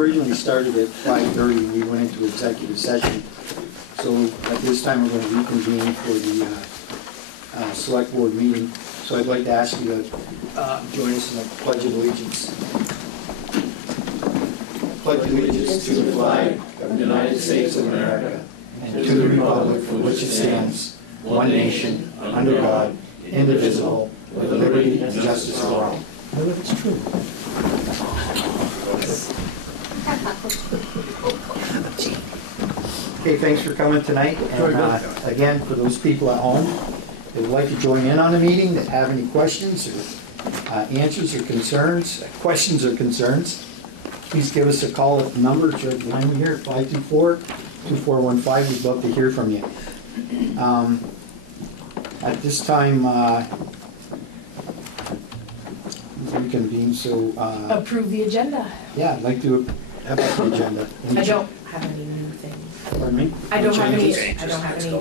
originally started at 5:30 and we went into executive session. So at this time, we're going to reconvene for the select board meeting. So I'd like to ask you to join us in the Pledge of Allegiance. Pledge allegiance to the flag of the United States of America and to the republic for which it stands, one nation, under God, indivisible, with liberty and justice for all. I know it's true. Okay, thanks for coming tonight. And again, for those people at home that would like to join in on the meeting, that have any questions or answers or concerns, please give us a call at the number, Judge Lyman here, 524-2415. We'd love to hear from you. At this time, reconvene, so... approve the agenda. Yeah, I'd like to have the agenda. I don't have any new things. Pardon me? I don't have any.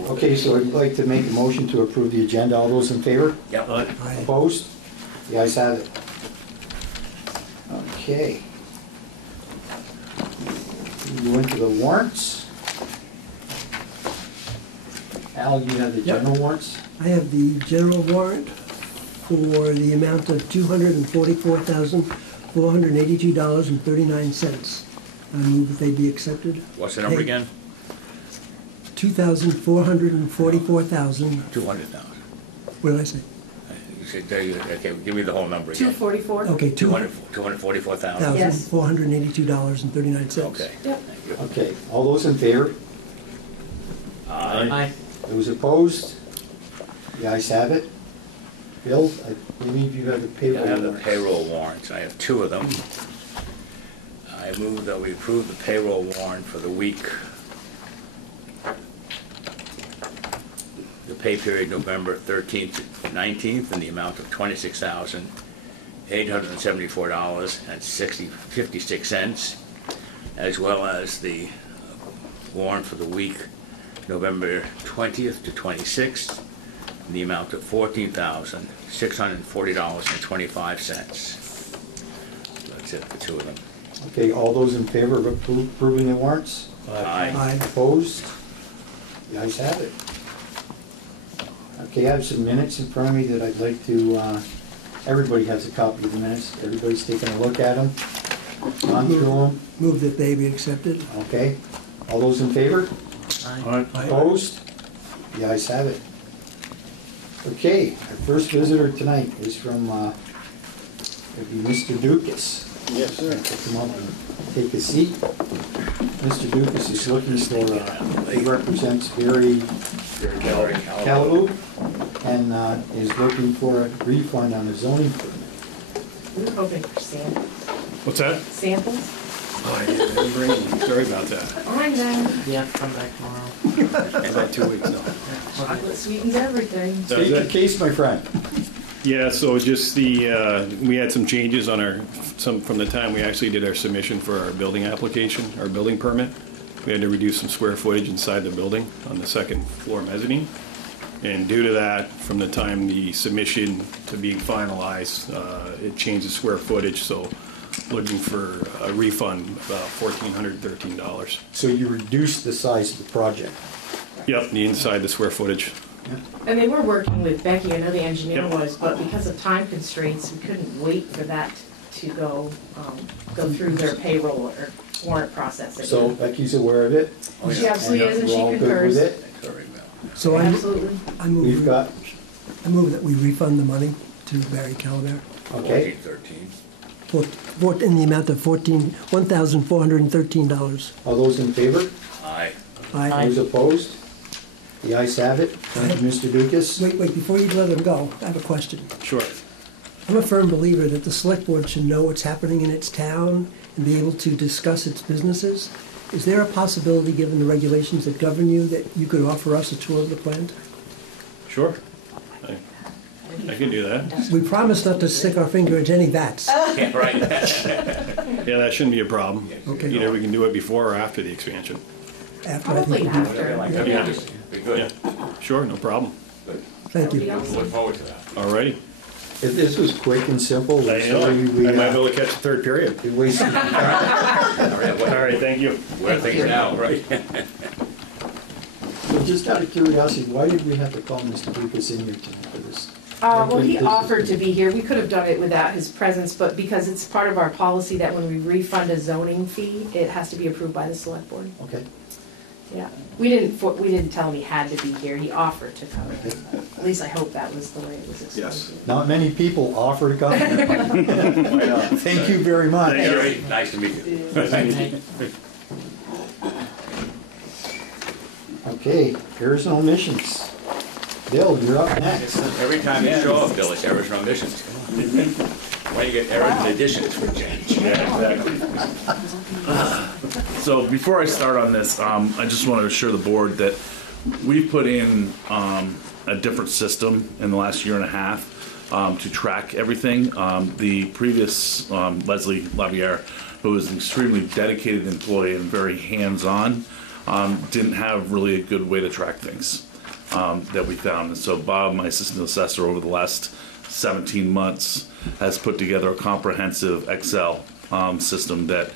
Okay, so I'd like to make a motion to approve the agenda. All those in favor? Yep. Opposed? The ayes have it. Okay. We go into the warrants. Al, you have the general warrants? I have the general warrant for the amount of $244,482.39. I move that they be accepted. What's the number again? $2,444,000. 200,000. What did I say? Okay, give me the whole number again. 244. Okay, $244,000. Yes. $482.39. Okay. Yep. Thank you. Okay, all those in favor? Aye. Those opposed? The ayes have it. Bill, I believe you have the payroll I have the warrants. payroll warrants. I have two of them. I move that we approve the payroll warrant for the week, the pay period November 13th to 19th, in the amount of $26,874.56, as well as the warrant for the week November 20th to 26th, in the amount of $14,640.25. That's it for two of them. Okay, all those in favor of approving the warrants? Aye. Opposed? The ayes have it. Okay, I have some minutes in front of me that I'd like to, everybody has a copy of the minutes. Everybody's taking a look at them, gone through them. Move that they be accepted. Okay, all those in favor? Aye. Opposed? The ayes have it. Okay, our first visitor tonight is from, it'd be Mr. Dukas. Yes, sir. Come up and take a seat. Mr. Dukas is looking for, he represents Barry Calhoun and is looking for a refund on a zoning permit. We were hoping for samples. What's that? Samples? Oh, I didn't bring any. Sorry about that. I know. Yeah, come back tomorrow. About 2 weeks now. Chocolate sweetens everything. That was State your it? case, my friend. Yeah, so just the, we had some changes on from the time we actually did our submission for our building application, our building permit. We had to reduce some square footage inside the building on the second floor mezzanine. And due to that, from the time the submission to being finalized, it changed the square footage, so looking for a refund, about $1,413. So you reduced the size of the project. Yep, the inside, the square footage. And they were working with Becky, I know the engineer Yep. was, but because of time constraints, we couldn't wait for that to go through their payroll or warrant processing. So Becky's aware of it. She absolutely is, and We're she all good concurs. with it. So Absolutely. I We've move got, that we refund the money to Barry Calabert okay, 1413. in the amount of $1,413. all those in favor? Aye. Aye. Those opposed? The ayes have it. Thank you, Mr. Dukas. Wait, before you let him go, I have a question. Sure. I'm a firm believer that the select board should know what's happening in its town and be able to discuss its businesses. Is there a possibility, given the regulations that govern you, that you could offer us a tour of the plant? Sure. I can do that. We promise not to stick our finger into any vats. Yeah, right. Yeah, that shouldn't be a problem. Okay. Either we can do it before or after the expansion. After I Probably think we do. after. Be good. Yeah, sure, no problem. Thank you. That would be awesome. Look forward to that. All righty. If this was quick and simple, I we're know. sorry I might be able to catch the third period. we wasted your time. All right, All right, thank you. where are things now, right? So just out of curiosity, why did we have to call Mr. Lucas in here tonight for this? Well, he offered to be here. We could have done it without his presence, but because it's part of our policy that when we refund a zoning fee, it has to be approved by the select board. Okay. Yeah. We didn't tell him he had to be here. He offered to come. At least I hope that was the way it was explained. Yes. Not many people offer to come. Thank you very much. Thank you. Very nice to meet you. Okay, errors and omissions. Bill, you're up next. every time you show up, Bill, it's errors and omissions. Why do you get errors and additions for change? Yeah, exactly. So before I start on this, I just want to assure the board that we've put in a different system in the last year and a half to track everything. The previous Leslie Laviere, who was an extremely dedicated employee and very hands-on, didn't have really a good way to track things that we found. And so Bob, my assistant assessor, over the last 17 months, has put together a comprehensive Excel system that,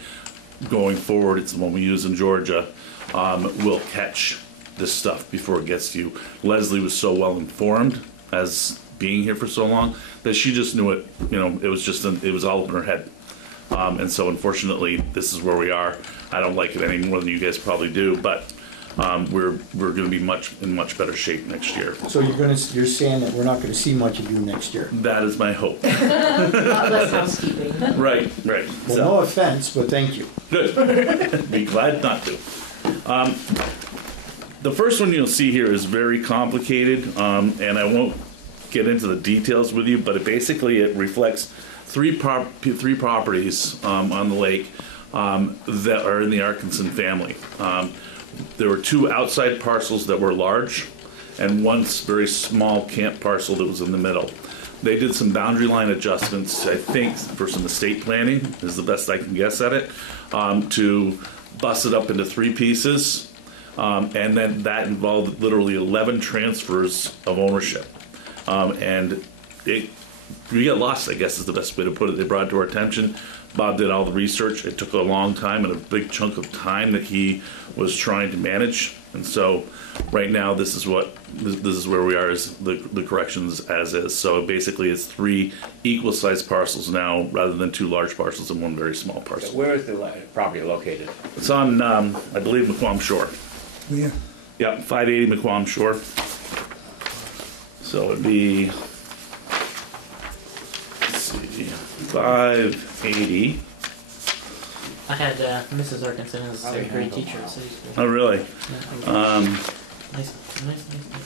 going forward, it's the one we use in Georgia, will catch this stuff before it gets to you. Leslie was so well informed, as being here for so long, that she just knew it. You know, it was just it was all up in her head. And so, unfortunately, this is where we are. I don't like it any more than you guys probably do, but we're going to be in much better shape next year. So you're saying that we're not gonna see much of you next year? That is my hope. A lot less housekeeping. Right. Well, no offense, but thank you. Good. Be glad not to. The first one you'll see here is very complicated, and I won't get into the details with you, but it reflects three properties on the lake that are in the Arkinson family. There were two outside parcels that were large, and one very small camp parcel that was in the middle. They did some boundary line adjustments, I think, for some estate planning, is the best I can guess at it, to bust it up into three pieces. And then that involved literally 11 transfers of ownership. And we got lost, I guess is the best way to put it. They brought it to our attention. Bob did all the research. It took a long time and a big chunk of time that he was trying to manage. And so right now, this is where we are, is the corrections as is. So basically it's three equal sized parcels now, rather than two large parcels and one very small parcel. Where is the property located? It's on, I believe, McQuam Shore. Yeah. Yep, 580 McQuam Shore. So it'd be, let's see, 580. I had Mrs. Arkinson as a grade teacher. So Oh, really? nice.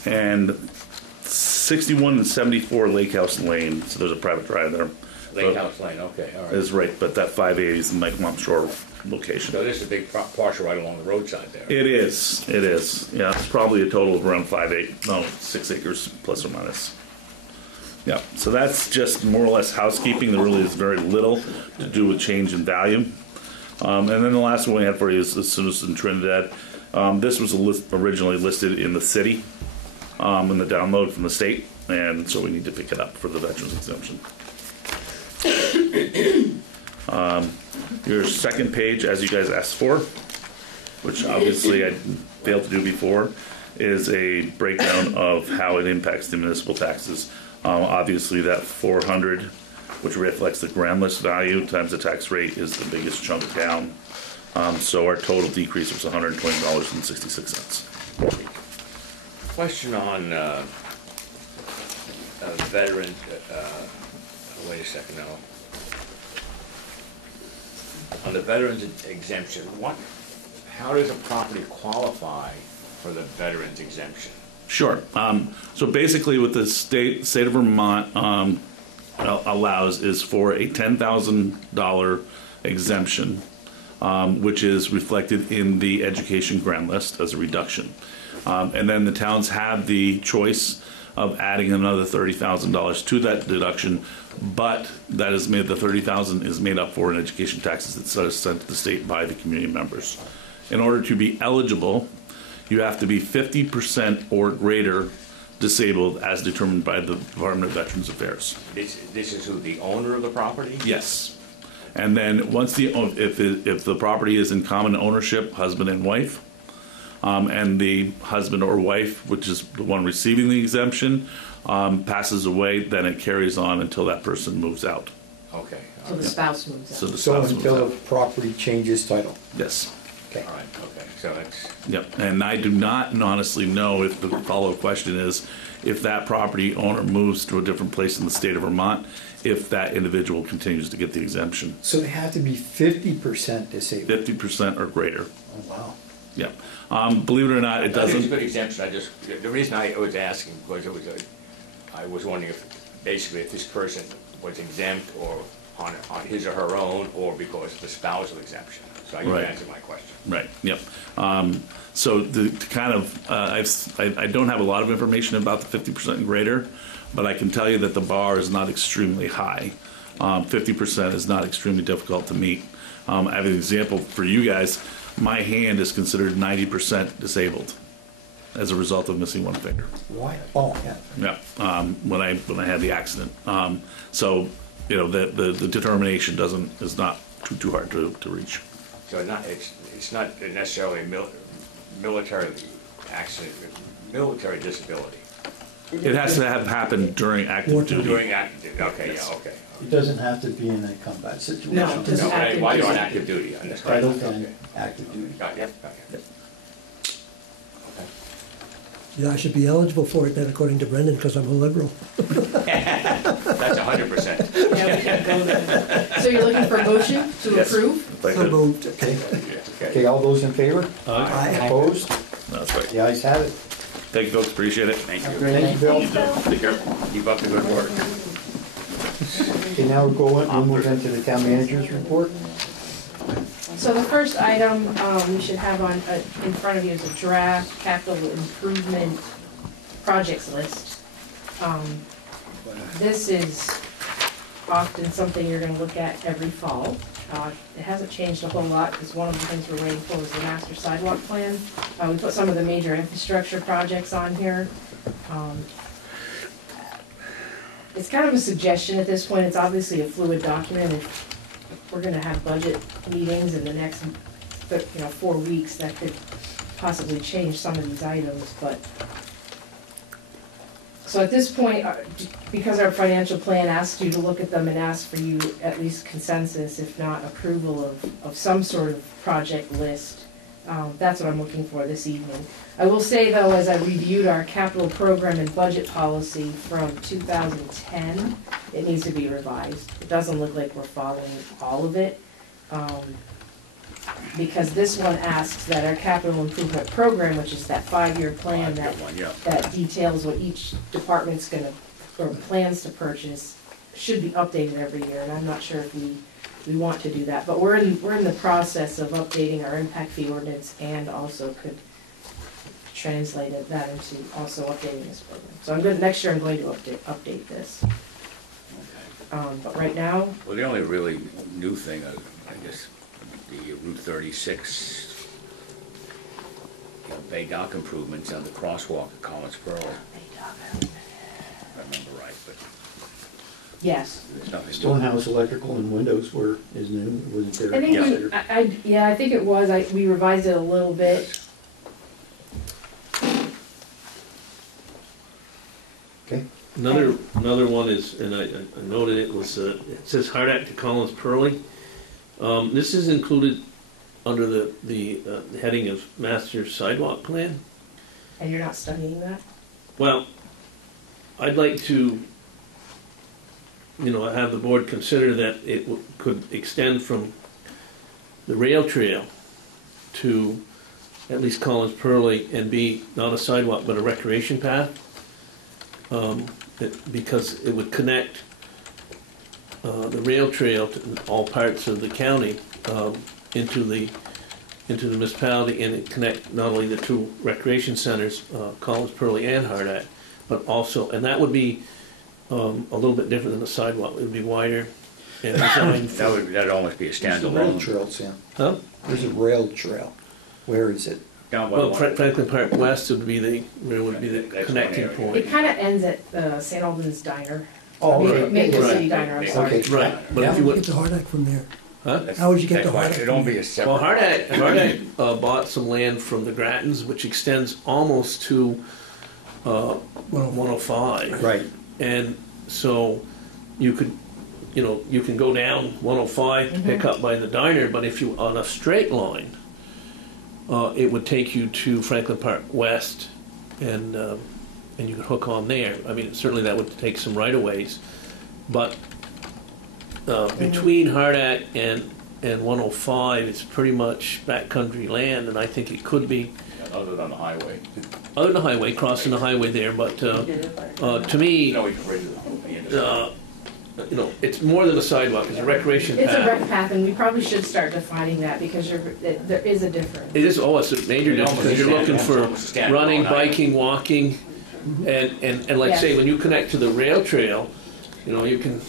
And 61 and 74 Lake House Lane. So there's a private drive there. Lake House Lane, okay, all right. Is right, but that 580 is the McQuam Shore location. So this is a big parcel right along the roadside there. It is. Yeah, it's probably a total of around 6 acres plus or minus. Yeah, so that's just more or less housekeeping. There really is very little to do with change in value. And then the last one we had for you is Susan Trinidad. This was originally listed in the city in the download from the state, and so we need to pick it up for the veterans exemption. Your second page, as you guys asked for, which obviously I failed to do before, is a breakdown of how it impacts the municipal taxes. Obviously that 400, which reflects the grand list value times the tax rate, is the biggest chunk down. So our total decrease was $120.66. Question on veteran, wait a second now. On the veterans exemption, how does a property qualify for the veterans exemption? Sure. So basically what the state of Vermont allows is for a $10,000 exemption, which is reflected in the education grant list as a reduction. And then the towns have the choice of adding another $30,000 to that deduction, but that is the $30,000 is made up for in education taxes that's sent to the state by the community members. In order to be eligible, you have to be 50% or greater disabled as determined by the Department of Veterans Affairs. This is who, the owner of the property? Yes. And then once if the property is in common ownership, husband and wife, and the husband or wife, which is the one receiving the exemption, passes away, then it carries on until that person moves out. Okay. So the spouse moves So out. the So spouse moves until out. the property changes title. Yes. Okay. All right, okay, so it's, Yep. And I do not honestly know if the follow-up question is if that property owner moves to a different place in the state of Vermont, if that individual continues to get the exemption. So they have to be 50% disabled. 50% or greater. Oh, wow. Yeah. Believe it or not, it I think it's a doesn't. good exemption. The reason I was asking was I was wondering if, basically, if this person was exempt or on his or her own, or because of the spousal exemption. So you Right. answered my question. Right, yep. So to kind of, I don't have a lot of information about the 50% and greater, but I can tell you that the bar is not extremely high. 50% is not extremely difficult to meet. I have an example for you guys. My hand is considered 90% disabled as a result of missing one finger. Why? Oh, yeah. Yeah, when I had the accident. So, you know, the determination is not too hard to reach. So it's not necessarily a military accident, military disability. It has to have happened during active Wartime. duty. During active, okay, yeah, okay. It doesn't have to be in a combat situation. No, it doesn't. No, active while you're on duty. active duty, I understand. Title Okay. 10, active duty. Got you, got you. Okay. Yeah, I should be eligible for it then, according to Brendan, because I'm a liberal. That's 100%. Yeah, we can go there. So you're looking for a motion to Yes. approve? So moved. Okay. Okay. Okay, all those in favor? Aye. Opposed? That's right. The ayes have it. Thank you, folks, appreciate it. Thank you. Thank you, Bill. Take care. Keep up the good work. Okay, now we'll move into the town manager's report. So the first item you should have in front of you is a draft capital improvement projects list. This is often something you're gonna look at every fall. It hasn't changed a whole lot, because one of the things we're waiting for is the master sidewalk plan. We put some of the major infrastructure projects on here. It's kind of a suggestion at this point. It's obviously a fluid document. If we're gonna have budget meetings in the next, 4 weeks, that could possibly change some of these items, but. So at this point, because our financial plan asks you to look at them and ask for you at least consensus, if not approval of some sort of project list, that's what I'm looking for this evening. I will say though, as I reviewed our capital program and budget policy from 2010, it needs to be revised. It doesn't look like we're following all of it. Because this one asks that our capital improvement program, which is that 5-year plan that details what each department's gonna, or plans to purchase, should be updated every year, and I'm not sure if we want to do that. But we're in the process of updating our impact fee ordinance, and also could translate that into also updating this program. So next year I'm going to update this. But right now, Well, the only really new thing, I guess, the Route 36, Bay Dock improvements on the crosswalk at Collins Pearl, if I remember right, but yes. there's nothing. Stonehouse electrical and windows wasn't there? I think considered? I think it was, we revised it a little bit. Okay, Another one is, and I noted it was, it says Hardack to Collins Pearly. This is included under the heading of Master Sidewalk Plan. And you're not studying that? Well, I'd like to, have the board consider that it could extend from the rail trail to at least Collins Pearly and be not a sidewalk but a recreation path. Because it would connect the rail trail to all parts of the county into the municipality, and it connect not only the two recreation centers, Collins Pearly and Hardack, but also, and that would be a little bit different than the sidewalk. It would be wider and designed for. That'd almost be a there's a rail standalone. trail, Sam. Huh? There's a rail trail. Where is it? Down by Well, the Franklin Park West would be the, where would be the That's one connecting area. point. It kinda ends at, St. Albans Diner. Oh, Maple- okay. Maple Right. City Diner, I'm sorry. Okay. Right, but Yeah. if you Get would, to Hardak from there. huh? That's- How would you get that's to why Hardak? It'd only be a separate. Well, Hardak bought some land from the Grattans, which extends almost to 105. Right. And so you could, you can go down 105 to pick up by the diner, but if you, on a straight line, it would take you to Franklin Park West, and you could hook on there. I mean, certainly that would take some right-of-ways, but between Hardak and 105, it's pretty much backcountry land, and I think it could be, Other than the highway. other than the highway, crossing the highway there, but to me, No, we can raise it. it's more than a sidewalk, it's a recreation It's a path. rec path, and we probably should start defining that, because there is a difference. It is, it's a major difference, because you're looking for running, biking, walking, and like say, when you connect to the rail trail, you can,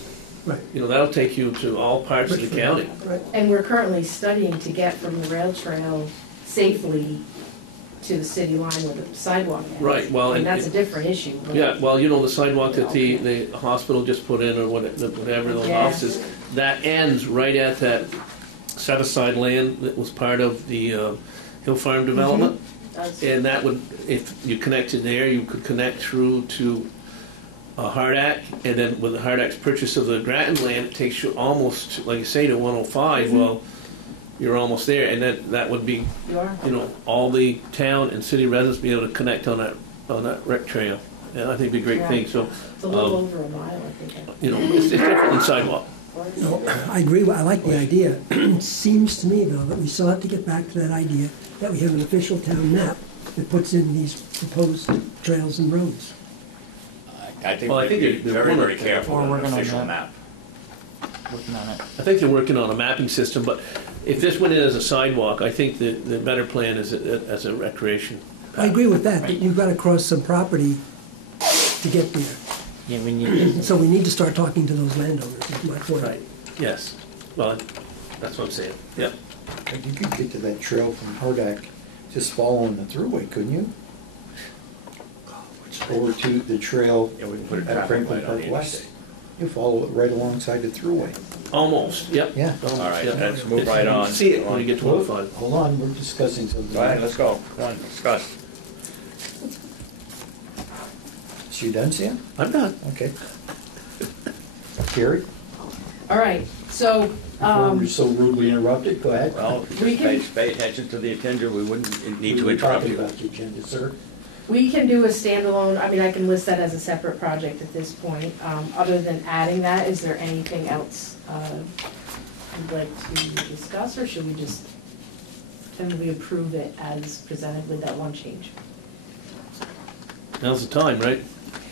Right. that'll take you to all parts of the county. Right. And we're currently studying to get from the rail trail safely to the city line where the sidewalk ends. Right, well, And and- that's a different issue. but- Yeah, well, the sidewalk that the hospital just put in, or whatever those Yeah. offices, that ends right at that set-aside land that was part of the Hill Farm development. That's- And that would, if you connected there, you could connect through to Hardak, and then with the Hardak's purchase of the Grattan land, it takes you almost, like you say, to 105. Well, you're almost there, and that would be, You are? all the town and city residents be able to connect on that rec trail. And I think it'd be a great thing. So, It's a little over a mile, I think. it's different than sidewalk. No, I agree, I like the idea. It seems to me, though, that we still have to get back to that idea that we have an official town map that puts in these proposed trails and roads. I think Well, I we'd think be they're very, working- very careful Or with working an on official that. map. Working on it. I think they're working on a mapping system, but if this went in as a sidewalk, I think the better plan is as a recreation. I agree with that, but you've got to cross some property to get there. Yeah, we need. So we need to start talking to those landowners, is my point. Right, yes. Well, that's what I'm saying, yep. But you could get to that trail from Hardak just following the thruway, couldn't you? Over to the trail Yeah, we can put a at traffic Franklin light on Park the West. interstate. You follow it right alongside the thruway. Almost, yep. Yeah. Almost, All right, yep. let's move right You on. see it when you get to 105. Hold on, we're discussing something. Go ahead, let's go. Go on, discuss. So you done, Sam? I'm done. Okay. Carrie, All right, so, before we're so rudely interrupted, go ahead. Well, if We you can- just pay attention to the agenda, we wouldn't need We to were interrupt talking you. about the agenda, sir. we can do a standalone, I mean, I can list that as a separate project at this point. Other than adding that, is there anything else you'd like to discuss, or should we just, can we approve it as presented with that one change? Now's the time, right?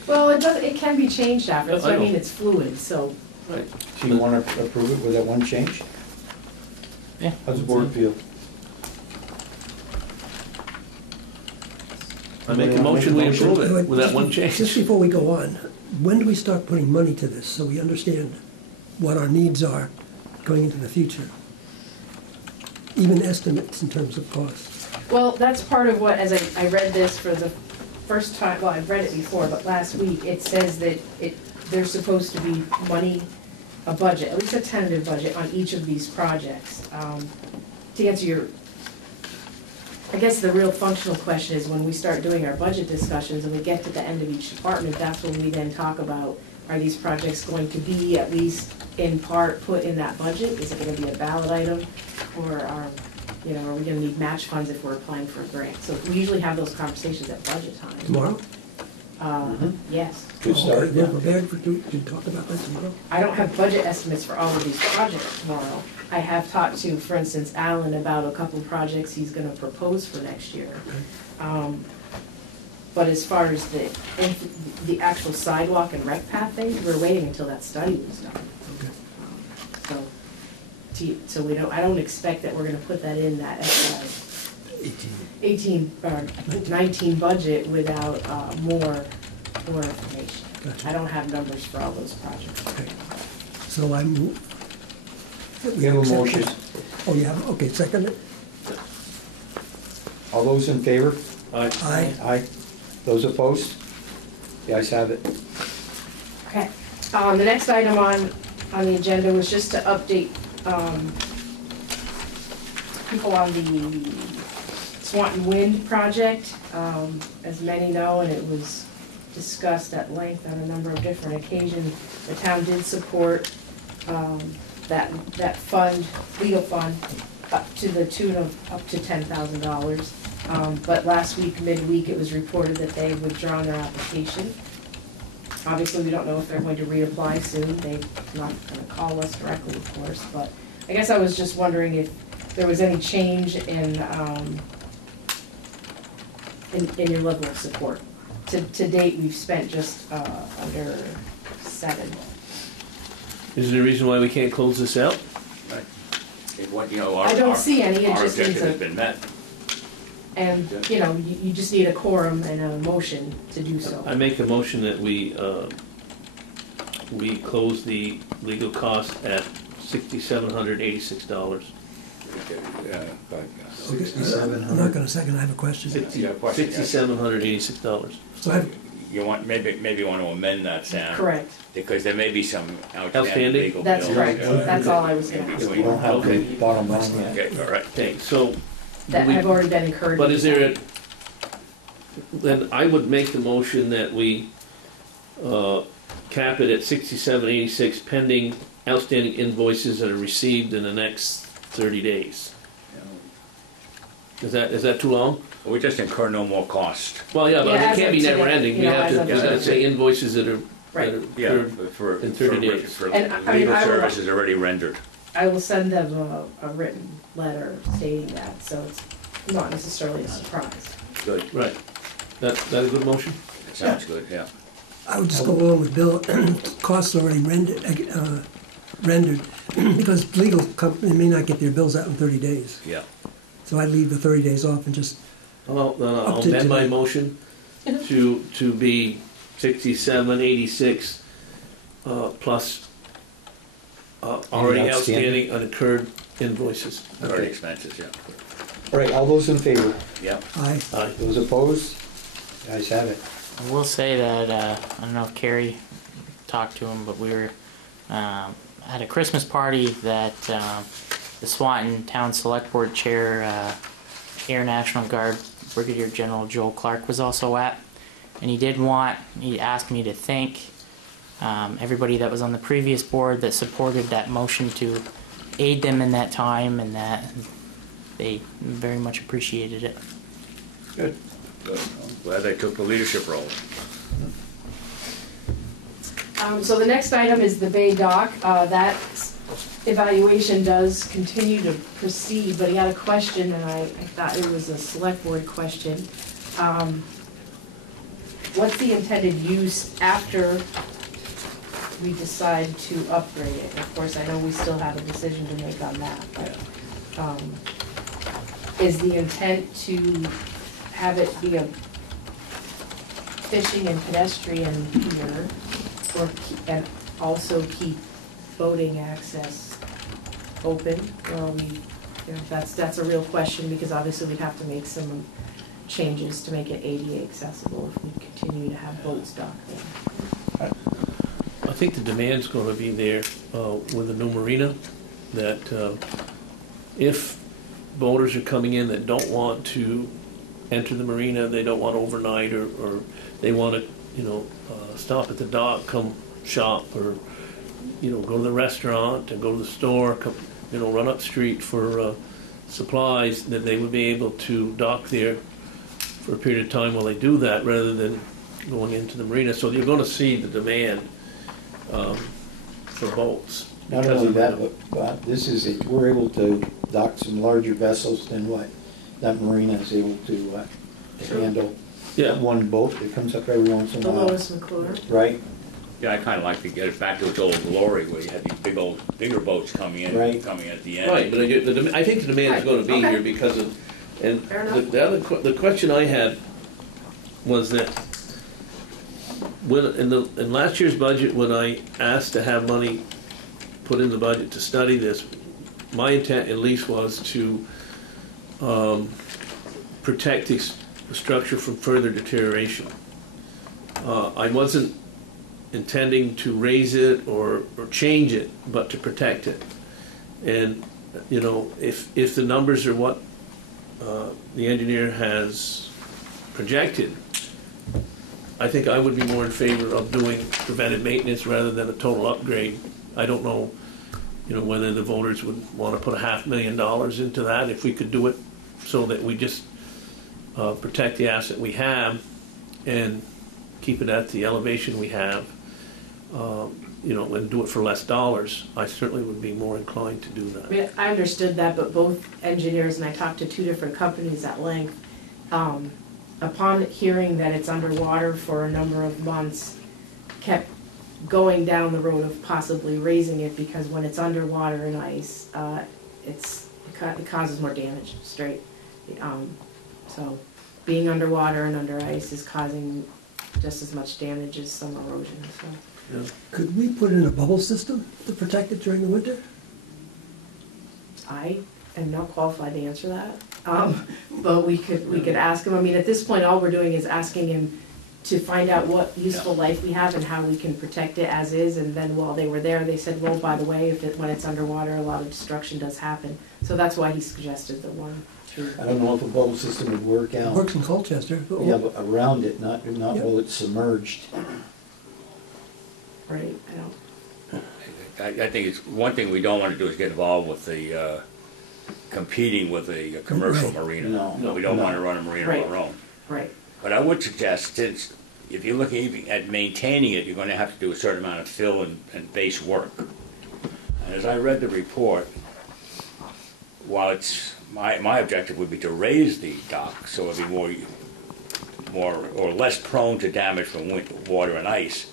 Well, it can be changed after, Yes, so I I know. mean, it's fluid, so, Right. So you want to approve it with that one change? Yeah. How's the board feel? I make a motion, we approve it with that one Just change. before we go on, when do we start putting money to this, so we understand what our needs are going into the future? Even estimates in terms of costs. well, that's part of what, as I read this for the first time, well, I've read it before, but last week, it says that there's supposed to be money, a budget, at least a tentative budget on each of these projects. To answer your, I guess the real functional question is when we start doing our budget discussions and we get to the end of each department, that's when we then talk about, are these projects going to be at least in part put in that budget? Is it gonna be a ballot item? Or are we gonna need match funds if we're applying for a grant? So we usually have those conversations at budget time. Tomorrow? Yes. Good start. We're prepared to talk about that tomorrow? I don't have budget estimates for all of these projects tomorrow. I have talked to, for instance, Alan about a couple of projects he's gonna propose for next year. But as far as the actual sidewalk and rec path thing, we're waiting until that study was done. So I don't expect that we're gonna put that in that FY 18 or 19 budget without more information. Gotcha. I don't have numbers for all those projects. Okay. So I move. We have a motion. Oh, you have, okay, second it? All those in favor? Aye. Aye. Those opposed? The ayes have it. Okay. The next item on the agenda was just to update people on the Swanton Wind project. As many know, and it was discussed at length on a number of different occasions, the town did support that fund, legal fund, up to the tune of up to $10,000. But last week, midweek, it was reported that they had withdrawn their application. Obviously, we don't know if they're going to reapply soon. They're not going to call us directly, of course, but I guess I was just wondering if there was any change in your level of support. To date, we've spent just under 7. Is there a reason why we can't close this out? If what, you know, I don't see any, it our just needs objective has a, been met. and, you know, you just need a quorum and a motion to do so. I make a motion that we close the legal cost at $6,786. I'm not gonna second, I have a question. Yeah, question, yes. $6,786. So I have, You want, maybe you want to amend that, Sam? Correct. Because there may be some outstanding Outstanding? legal bills. That's correct. That's all I was in gonna ask. We between. don't have the Okay. bottom line yet. Okay, all right. Okay, so, That we- have already been incurred. but is there then I would make the motion that we cap it at $6,786 pending outstanding invoices that are received in the next 30 days. Is that too long? We just incur no more cost. Well, yeah, but Yeah, it as can't of be today, never ending. you We know, have as to, of we gotta today. say invoices that are, Right. that are Yeah, for in 30 days. For And I mean, legal I will- services already rendered. I will send them a written letter stating that, so it's not necessarily a surprise. Good. Right. That a good motion? Sounds good, yeah. I would just go along with Bill, costs already rendered, because legal company may not get their bills out in 30 days. Yeah. So I'd leave the 30 days off and just, Well, I'll Up to amend my today. motion to be 6786 plus already Any outstanding unincurred invoices. Already expenses, yeah. All right, all those in favor? Yep. aye. Aye. Those opposed? The ayes have it. I will say that, I don't know if Carrie talked to him, but we were at a Christmas party that the Swanton Town Select Board Chair, Air National Guard Brigadier General Joel Clark was also at. And he asked me to thank everybody that was on the previous board that supported that motion to aid them in that time, and that they very much appreciated it. Good. Good. I'm glad they took the leadership role. So the next item is the Bay Dock. That evaluation does continue to proceed, but he had a question, and I thought it was a select board question. What's the intended use after we decide to upgrade it? Of course, I know we still have a decision to make on that, but is the intent to have it be a fishing and pedestrian pier, and also keep boating access open? Or that's a real question, because obviously we'd have to make some changes to make it ADA accessible if we continue to have boats docked there. I think the demand's going to be there with the new marina, that if boaters are coming in that don't want to enter the marina, they don't want overnight, or they want to, stop at the dock, come shop, or, go to the restaurant and go to the store, come, run up street for supplies, that they would be able to dock there for a period of time while they do that, rather than going into the marina. So you're going to see the demand for boats. Not because only of that, the- but this is, we're able to dock some larger vessels than what that marina is able to handle. Yeah. One boat that comes up every once in a The while, Lois McClure. right? Yeah, I kind of like to get it back to its old glory, where you had these bigger boats coming in, Right. coming at the end. Right, but I think the demand is going to be Okay. here because of, and Fair enough. the question I had was that in last year's budget, when I asked to have money put in the budget to study this, my intent at least was to protect the structure from further deterioration. I wasn't intending to raise it or change it, but to protect it. And, you know, if the numbers are what the engineer has projected, I think I would be more in favor of doing preventive maintenance rather than a total upgrade. I don't know, you know, whether the voters would want to put $500,000 into that, if we could do it so that we just protect the asset we have and keep it at the elevation we have, you know, and do it for less dollars. I certainly would be more inclined to do I that. mean, I understood that, but both engineers, and I talked to 2 different companies at length, upon hearing that it's underwater for a number of months, kept going down the road of possibly raising it, because when it's underwater and ice, it causes more damage straight. So being underwater and under ice is causing just as much damage as some erosion, so. Yeah. Could we put in a bubble system to protect it during the winter? I am not qualified to answer that, but we could ask him. I mean, at this point, all we're doing is asking him to find out what useful life we have and how we can protect it as is. And then while they were there, they said, well, by the way, when it's underwater, a lot of destruction does happen. So that's why he suggested the one. I don't know if a bubble system would work It out. works in Colchester. Yeah, but around it, not Yeah. while it's submerged. Right, I think it's, one thing we don't want to do is get involved with the, competing with a commercial Right. marina. No. We don't want to run a marina Right. of our own. right. But I would suggest, since if you're looking even at maintaining it, you're going to have to do a certain amount of fill and base work. And as I read the report, while it's, my objective would be to raise the dock so it'd be more or less prone to damage from water and ice,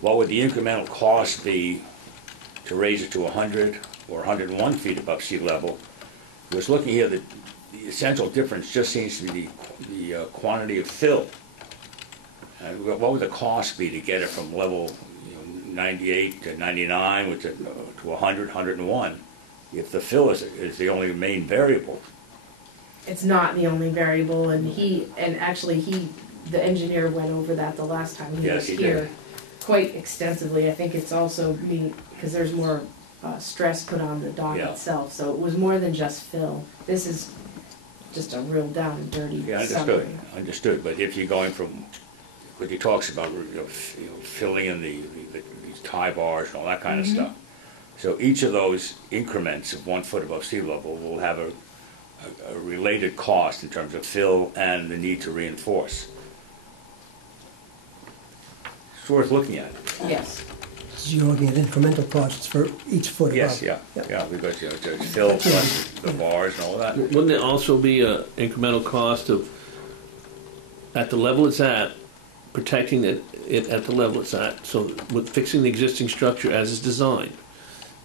what would the incremental cost be to raise it to 100 or 101 feet above sea level? I was looking here, the essential difference just seems to be the quantity of fill. What would the cost be to get it from level 98 to 99 to 100, 101, if the fill is the only main variable? It's not the only variable, and the engineer went over that the last time he Yes, was he here did. quite extensively. I think it's also because there's more stress put on the dock Yeah. itself, so it was more than just fill. This is just a real down and dirty Yeah, summary. understood. But if you're going from, what he talks about, filling in these tie bars and all that kind of stuff. So each of those increments of 1 foot above sea level will have a related cost in terms of fill and the need to reinforce. It's worth looking at. Yes, So you're looking at incremental costs for each foot above. Yes, yeah, because it's fill plus the bars and all of that. Wouldn't it also be an incremental cost of, at the level it's at, protecting it at the level it's at, so with fixing the existing structure as it's designed?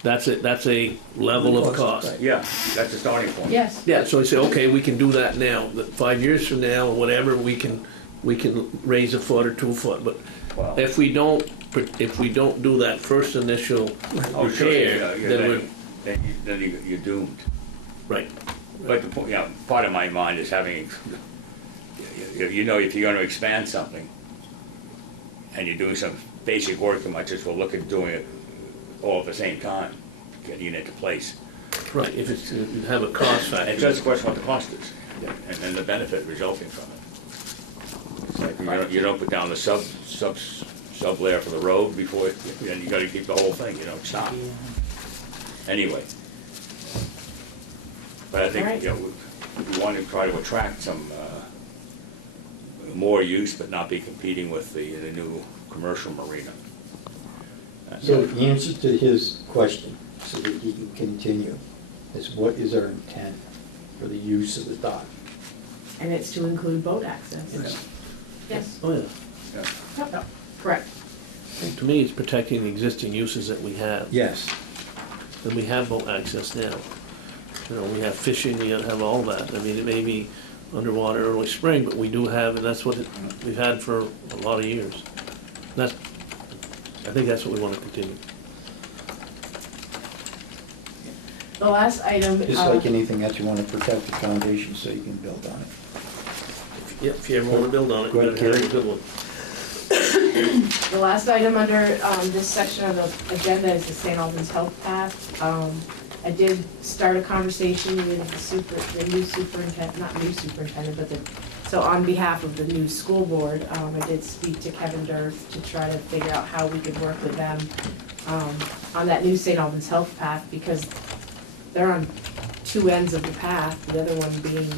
That's a level of cost. Right. Yeah, that's a starting point. yes. Yeah, so I say, okay, we can do that now, that 5 years from now, or whatever, we can raise a foot or 2 foot, but Wow. if we don't do that first initial Oh, sure, repair, then we're, then you're doomed. right. But the point, part of my mind is having, if you're going to expand something, and you're doing some basic work, you might just well look at doing it all at the same time, getting it into place. Right, if it's, you have a cost factor. It's just a question of what the cost is, and then the benefit resulting from it. It's like you don't put down the sub layer for the road before, then you gotta keep the whole thing, you don't stop. Anyway. But I think, All right. we want to try to attract some, more use, but not be competing with the new commercial marina. So the answer to his question, so that he can continue, is what is our intent for the use of the dock? And it's to include boat access. Yes. Yes, Oh, yeah. yep, correct. To me, it's protecting the existing uses that we have. Yes. And we have boat access now. You know, we have fishing, we have all that. I mean, it may be underwater early spring, but we do have, and that's what we've had for a lot of years. I think that's what we want to continue. The last item. Just like anything else, you want to protect the foundation so you can build on it. Yep, if you ever want to build on it, Go you ahead, better have Carrie. a good one. The last item under this section of the agenda is the St. Albans Health Path. I did start a conversation with the new superintendent, not new superintendent, but so on behalf of the new school board, I did speak to Kevin Durf to try to figure out how we could work with them on that new St. Albans Health Path, because they're on two ends of the path, the other one being,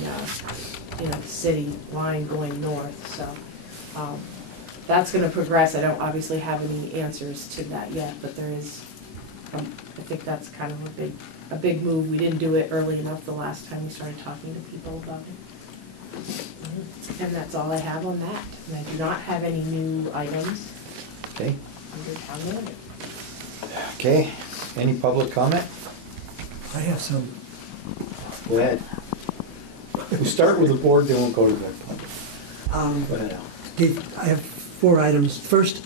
the city line going north, so. That's gonna progress. I don't obviously have any answers to that yet, but there is, I think that's kind of a big move. We didn't do it early enough the last time we started talking to people about it. And that's all I have on that. And I do not have any new items Okay, under town manager. okay. Any public comment? I have some. Go ahead. We'll start with the board, then we'll go to the public. Go ahead, Al. Dave, I have 4 items. First,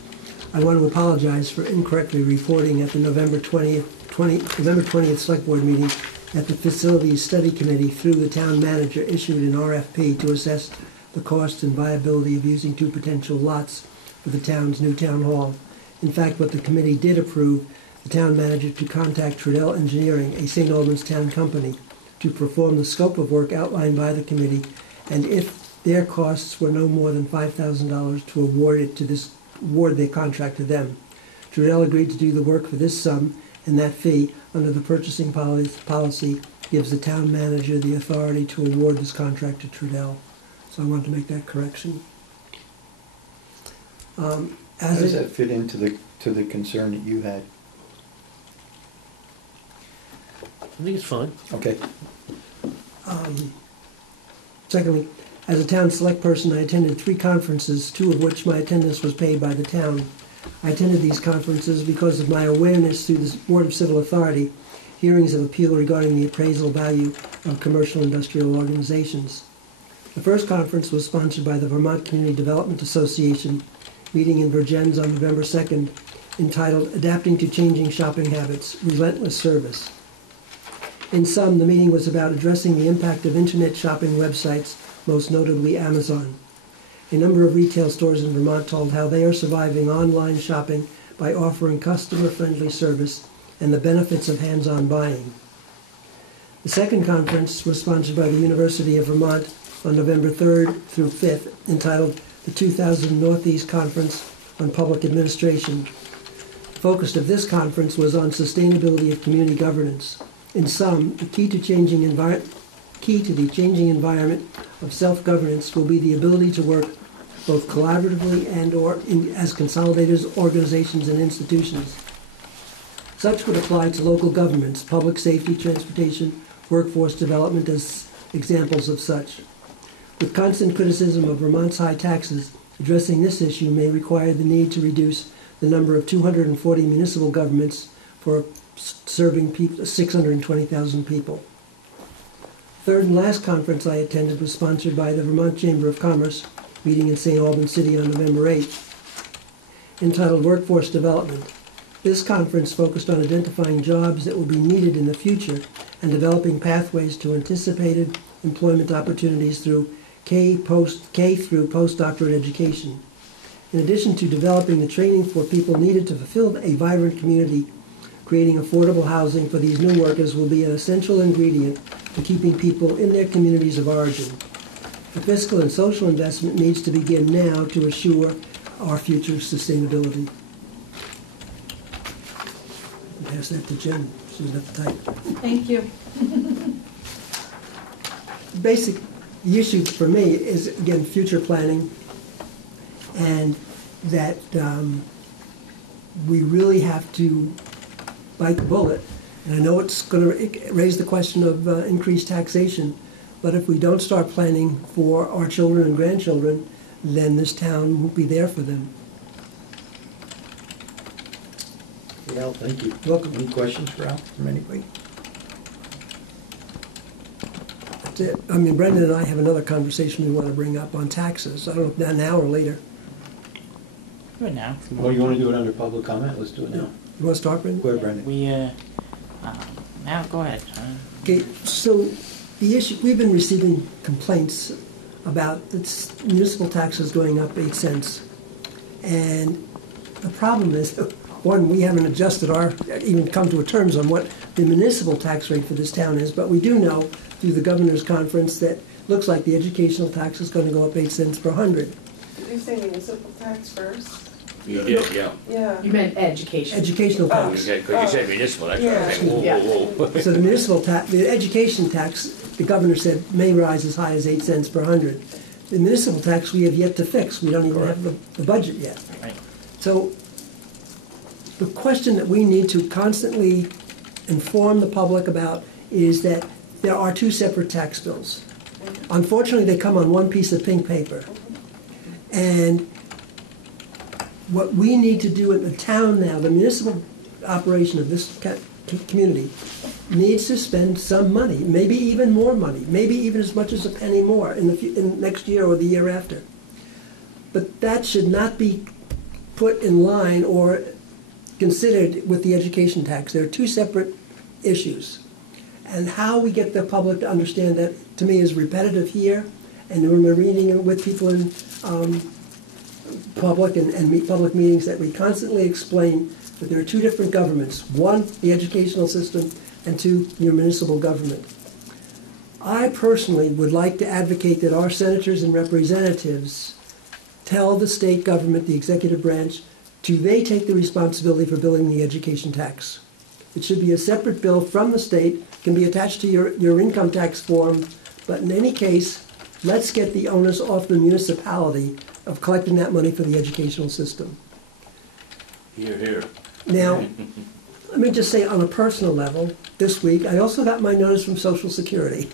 I want to apologize for incorrectly reporting at the November 20th Select Board meeting that the Facilities Study Committee, through the town manager, issued an RFP to assess the cost and viability of using 2 potential lots for the town's new town hall. In fact, what the committee did approve, the town manager to contact Trudell Engineering, a St. Albans town company, to perform the scope of work outlined by the committee, and if their costs were no more than $5,000 to award their contract to them. Trudell agreed to do the work for this sum, and that fee, under the purchasing policy, gives the town manager the authority to award this contract to Trudell. So I wanted to make that correction. How does that fit into the concern that you had? I think it's fine. Okay. Secondly, as a town select person, I attended 3 conferences, 2 of which my attendance was paid by the town. I attended these conferences because of my awareness through the Board of Civil Authority, hearings of appeal regarding the appraisal value of commercial industrial organizations. The first conference was sponsored by the Vermont Community Development Association, meeting in Vergennes on November 2nd, entitled Adapting to Changing Shopping Habits, Relentless Service. In sum, the meeting was about addressing the impact of internet shopping websites, most notably Amazon. A number of retail stores in Vermont told how they are surviving online shopping by offering customer-friendly service and the benefits of hands-on buying. The second conference was sponsored by the University of Vermont on November 3rd through 5th, entitled the 2000 Northeast Conference on Public Administration. The focus of this conference was on sustainability of community governance. In sum, the key to the changing environment of self-governance will be the ability to work both collaboratively and as consolidators, organizations, and institutions. Such would apply to local governments, public safety, transportation, workforce development as examples of such. With constant criticism of Vermont's high taxes, addressing this issue may require the need to reduce the number of 240 municipal governments for serving 620,000 people. Third and last conference I attended was sponsored by the Vermont Chamber of Commerce, meeting in St. Albans City on November 8th, entitled Workforce Development. This conference focused on identifying jobs that will be needed in the future and developing pathways to anticipated employment opportunities through K through postdoctorate education. In addition to developing the training for people needed to fulfill a vibrant community, creating affordable housing for these new workers will be an essential ingredient to keeping people in their communities of origin. The fiscal and social investment needs to begin now to assure our future sustainability. I'll pass that to Jen. She's got the type. Thank you. The issue for me is, again, future planning, and that we really have to bite the bullet. And I know it's going to raise the question of increased taxation, but if we don't start planning for our children and grandchildren, then this town won't be there for them. Al, thank you. Welcome. Any questions for Al from anybody? That's it. I mean, Brendan and I have another conversation we want to bring up on taxes. I don't know, now or later. Do it now. Well, you want to do it under public comment? Let's do it now. You want to start, Brendan? Go ahead, Brendan. Now go ahead. Okay, so the issue, we've been receiving complaints about the municipal taxes going up 8 cents. And the problem is, one, we haven't adjusted even come to terms on what the municipal tax rate for this town is, but we do know through the governor's conference that looks like the educational tax is going to go up 8 cents per 100. Did you say municipal tax first? You did, yeah. Yeah. You meant education. Educational Oh, tax. because you said municipal, that's what I was saying, Yeah. whoa, whoa, whoa. So the municipal tax, the education tax, the governor said may rise as high as 8 cents per 100. The municipal tax we have yet to fix. We don't even have the budget yet. Right. So the question that we need to constantly inform the public about is that there are two separate tax bills. Unfortunately, they come on one piece of pink paper. And what we need to do in the town now, the municipal operation of this community, needs to spend some money, maybe even more money, maybe even as much as a penny more in next year or the year after. But that should not be put in line or considered with the education tax. There are two separate issues. And how we get the public to understand that, to me, is repetitive here, and when we're reading with people in public and public meetings, that we constantly explain that there are two different governments. One, the educational system, and two, your municipal government. I personally would like to advocate that our senators and representatives tell the state government, the executive branch, they take the responsibility for billing the education tax. It should be a separate bill from the state, can be attached to your income tax form, but in any case, let's get the onus off the municipality of collecting that money for the educational system. Here, here. Now, let me just say on a personal level, this week, I also got my notice from Social Security.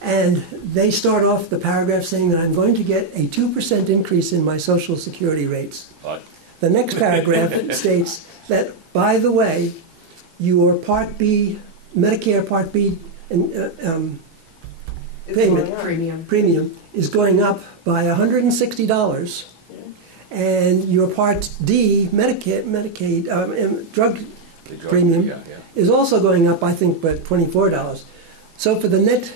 And they start off the paragraph saying that I'm going to get a 2% increase in my Social Security rates. What? The next paragraph states that, by the way, your Part B, Medicare Part B payment, premium is going up by $160, and your Part D, Medicaid drug premium is also going up, I think, by $24. So for the net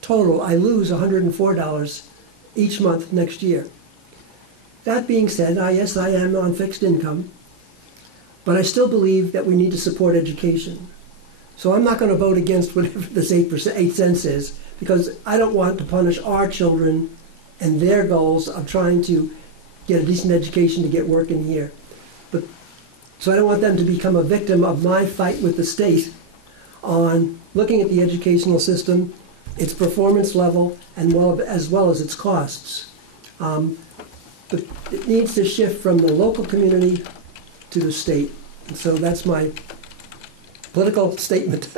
total, I lose $104 each month next year. That being said, yes, I am on fixed income, but I still believe that we need to support education. So I'm not going to vote against whatever this 8 cents is, because I don't want to punish our children and their goals of trying to get a decent education to get work in here. So I don't want them to become a victim of my fight with the state on looking at the educational system, its performance level, and as well as its costs. But it needs to shift from the local community to the state. And so that's my political statement.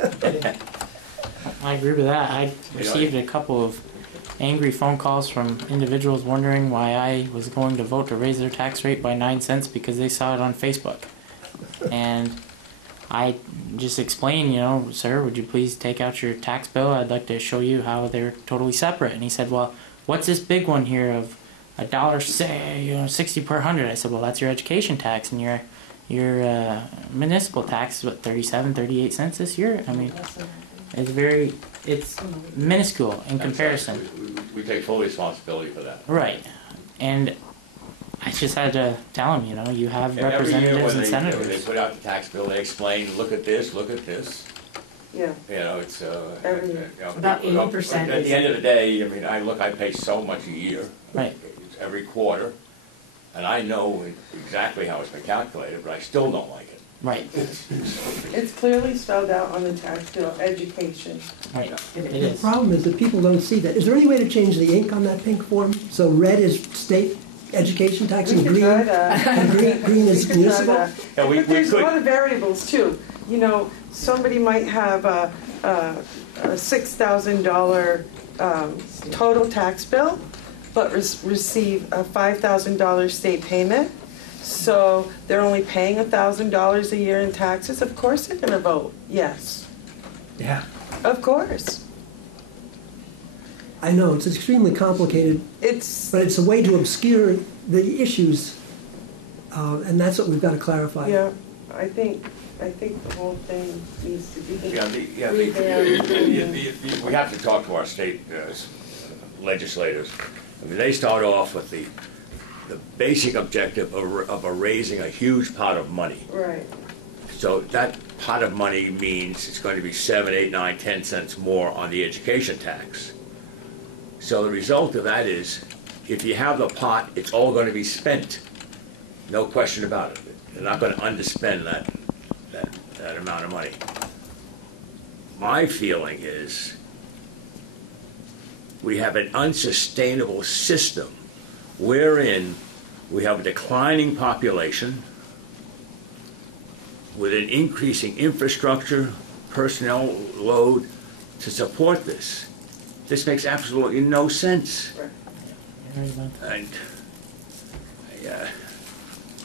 I agree with that. I received a couple of angry phone calls from individuals wondering why I was going to vote to raise their tax rate by 9 cents because they saw it on Facebook. And I just explained, sir, would you please take out your tax bill? I'd like to show you how they're totally separate. And he said, well, what's this big one here of $1.60 per 100? I said, well, that's your education tax, and your municipal tax is what, 38 cents this year? I mean, it's minuscule in comparison. We take full responsibility for that. Right. And I just had to tell him, you have And representatives and every year senators. when they put out the tax bill, they explain, look at this, look at this. Yeah. It's Every year. About 80% At the end of the day, I pay so much a year. Right. It's every quarter, and I know exactly how it's been calculated, but I still don't like it. Right. It's clearly spelled out on the tax bill, education. Right. It The is. problem is that people don't see that. Is there any way to change the ink on that pink form? So red is state education tax We and could green, try that. and green is We could try municipal? that. Yeah, we But there's a could. lot of variables too. Somebody might have a $6,000 total tax bill, but receive a $5,000 state payment. So they're only paying $1,000 a year in taxes. Of course they're going to vote yes. Yeah. Of course. I know, it's extremely complicated, It's but it's a way to obscure the issues, and that's what we've got to clarify. yeah. I think the whole thing needs to be We have to talk to our state legislators. I mean, they start off with the basic objective of raising a huge pot of money. Right. So that pot of money means it's going to be 7, 8, 9, 10 cents more on the education tax. So the result of that is, if you have the pot, it's all going to be spent. No question about it. They're not going to underspend that amount of money. My feeling is we have an unsustainable system wherein we have a declining population with an increasing infrastructure, personnel load to support this. This makes absolutely no sense. And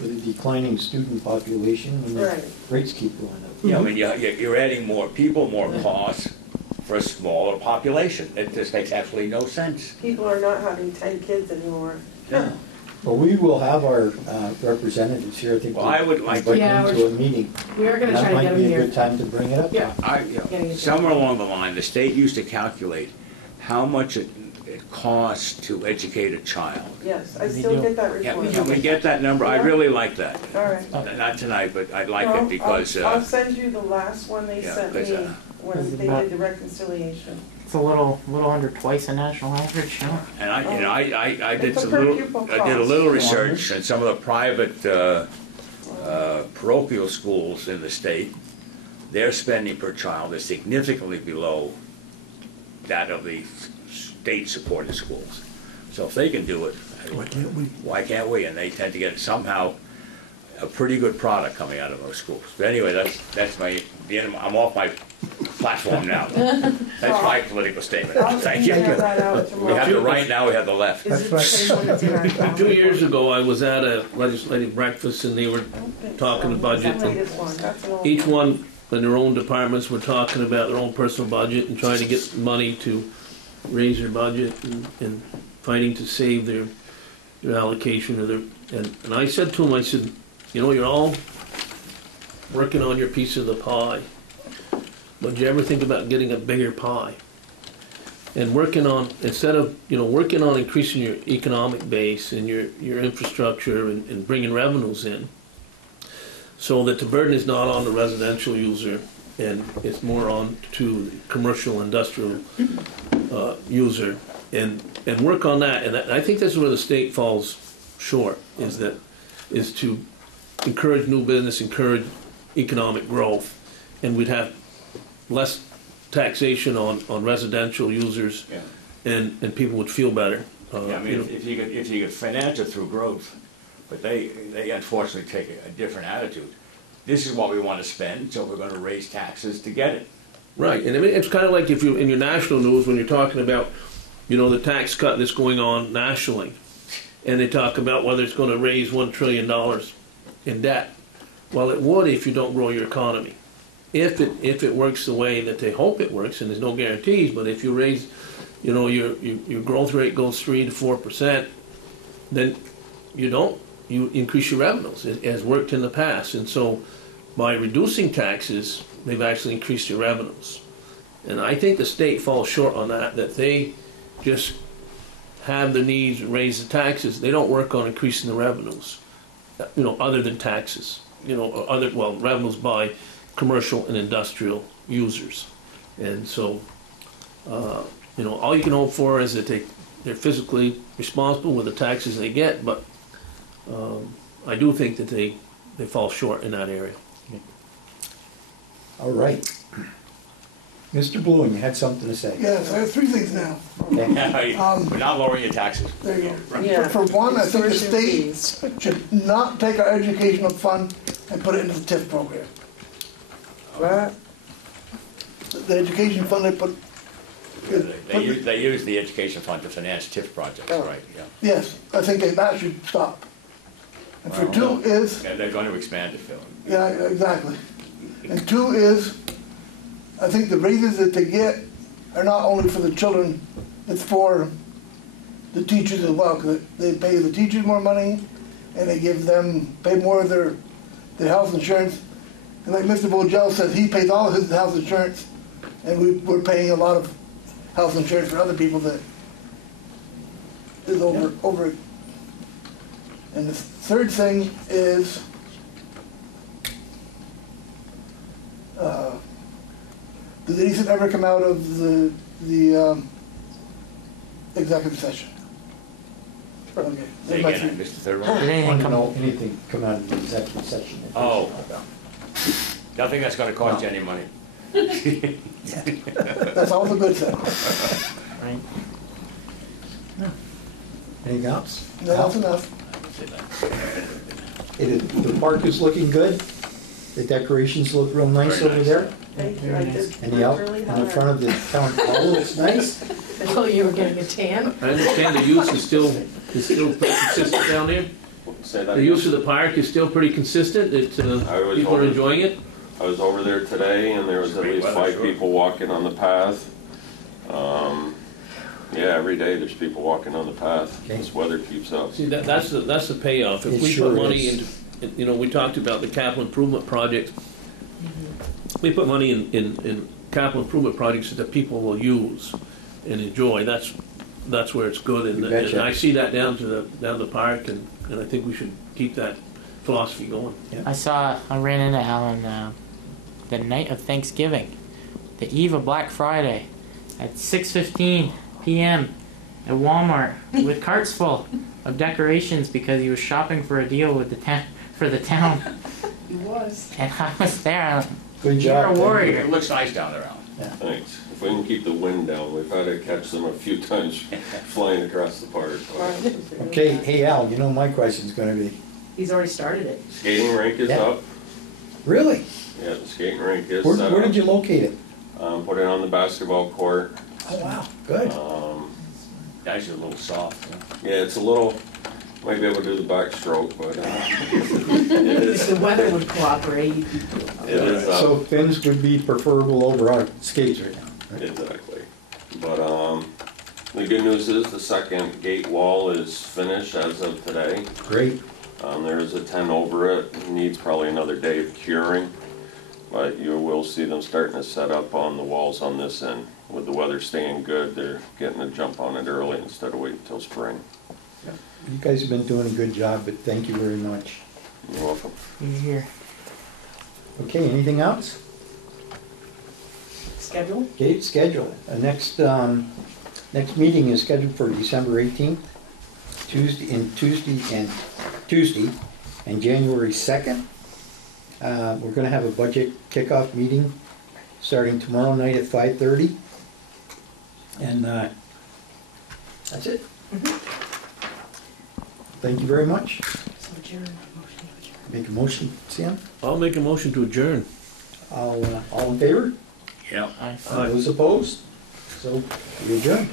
With a declining student population, and the Right. rates keep going up. you know, I mean, you're adding more people, more costs for a smaller population. It just makes absolutely no sense. People are not having 10 kids anymore. Yeah. But we will have our representatives here, I think. Well, I would like to- invite Yeah, them to a meeting. We are gonna try to get That might them be a here. good time to bring it up. Yeah. You know, somewhere along the line, the state used to calculate how much it costs to educate a child. Yes, I still get that Yeah, report. can we get that number? I really like that. All right. Not tonight, but I'd like No, it because, I'll send you the last one they yeah, sent because, me when they did the reconciliation. It's a little under twice the national average, you know? and I did It's a some per little, pupil I did a little cost. research in some of the private parochial schools in the state. Their spending per child is significantly below that of the state-supported schools. So if they can do it, Why can't we? why can't we? And they tend to get somehow a pretty good product coming out of those schools. But anyway, that's the end of I'm off my platform now. That's my political statement. I'll Thank you. email that out We tomorrow. have the right, now we have the left. Is it anyone that's in our town? 2 years ago, I was at a legislative breakfast and they were talking the budget. That's the latest one. That's an old Each one in their own departments were talking about their own personal budget and trying to get money to raise their budget and fighting to save their allocation of their, and I said to them, I said, you know, you're all working on your piece of the pie, but do you ever think about getting a bigger pie? And working on, instead of, working on increasing your economic base and your infrastructure and bringing revenues in, so that the burden is not on the residential user and it's more on to the commercial industrial user, and work on that. And I think that's where the state falls short, is to encourage new business, encourage economic growth, and we'd have less taxation on residential users, Yeah. and people would feel better. Yeah, I mean, if you could finance it through growth, but they unfortunately take a different attitude. This is what we want to spend, so we're going to raise taxes to get it. Right, and I mean, it's kind of like if you, in your national news, when you're talking about, the tax cut that's going on nationally, and they talk about whether it's going to raise $1 trillion in debt. Well, it would if you don't grow your economy. If it works the way that they hope it works, and there's no guarantees, but if you raise, your growth rate goes 3 to 4%, then you increase your revenues. It has worked in the past, and so by reducing taxes, they've actually increased your revenues. And I think the state falls short on that they just have the needs to raise the taxes. They don't work on increasing the revenues, other than taxes, revenues by commercial and industrial users. And so, all you can hope for is that they're physically responsible with the taxes they get, but I do think that they fall short in that area. All right. Mr. Bloom, you had something to say? Yes, I have three things now. Okay. We're not lowering your taxes. There you go. Yeah. For one, I think the Extortion state should not take our educational fund and put it into the TIF program. What? The education fund they put. They use the education fund to finance TIF projects, Oh. right? Yeah. Yes, I think that should stop. And for two is, Yeah, they're going to expand it, Phil. yeah, exactly. And two is, I think the raises that they get are not only for the children, it's for the teachers as well, because they pay the teachers more money, and they pay more of their health insurance. And like Mr. Bojel says, he pays all of his health insurance, and we're paying a lot of health insurance for other people that is over it. And the third thing is, did anything ever come out of the executive session? Okay. Say again, I missed the third one. Did I anything want to come? know anything come out of the executive session. that Oh. we should know about. Nothing that's gonna cost you any money. That's always a good thing. Right. Anything else? That's enough. The park is looking good. The decorations look real nice Very over nice. there. Thank you, I did And the work really in the hard. front of the town hall looks nice. Oh, you were getting a tan? I understand the use is still pretty consistent down there? Say that The again. use of the park is still pretty consistent, I was people are over- enjoying it? I was over there today and there was at Great least weather, 5 sure. people walking on the path. Yeah, every day there's people walking on the path. Okay. This weather keeps up. See, that's the payoff. It If we sure put money is. into, you know, we talked about the capital improvement projects. We put money in capital improvement projects that people will use and enjoy. That's where it's good. You And betcha. I see that down the park, and I think we should keep that philosophy going. I ran into Alan the night of Thanksgiving, the eve of Black Friday, at 6:15 p.m. at Walmart with carts full of decorations because he was shopping for a deal with for the town. He was. And I was there. Good You're job. a thank you. warrior. It looks nice down there, Alan. Thanks. If we can keep the wind down, we've had to catch them a few times flying across the park. Okay, hey Al, you know my question's gonna be, He's already started it. Skating rink is Yeah. up. really? Yeah, the skating rink is Where set where up. did you locate it? Put it on the basketball court. Oh, wow, good. Guys are a little soft. Huh? Yeah, it's a little, might be able to do the backstroke, but it If the is, weather would cooperate, you'd be it is So up. fins would be preferable over our skates right now, right? Exactly. But the good news is the second gate wall is finished as of today. Great, There is a 10 over it. It needs probably another day of curing, but you will see them starting to set up on the walls on this end. With the weather staying good, they're getting a jump on it early instead of waiting until spring. you guys have been doing a good job, but thank you very much. You're welcome. You're here. Okay, anything else? schedule. Gate schedule. Next meeting is scheduled for December 18th, Tuesday, and January 2nd. We're gonna have a budget kickoff meeting starting tomorrow night at 5:30. And that's it. Thank you very much. So adjourn, motion to adjourn. Make a motion, Sam? I'll make a motion to adjourn. All in favor? Yeah. Aye. Those opposed? So, we adjourn.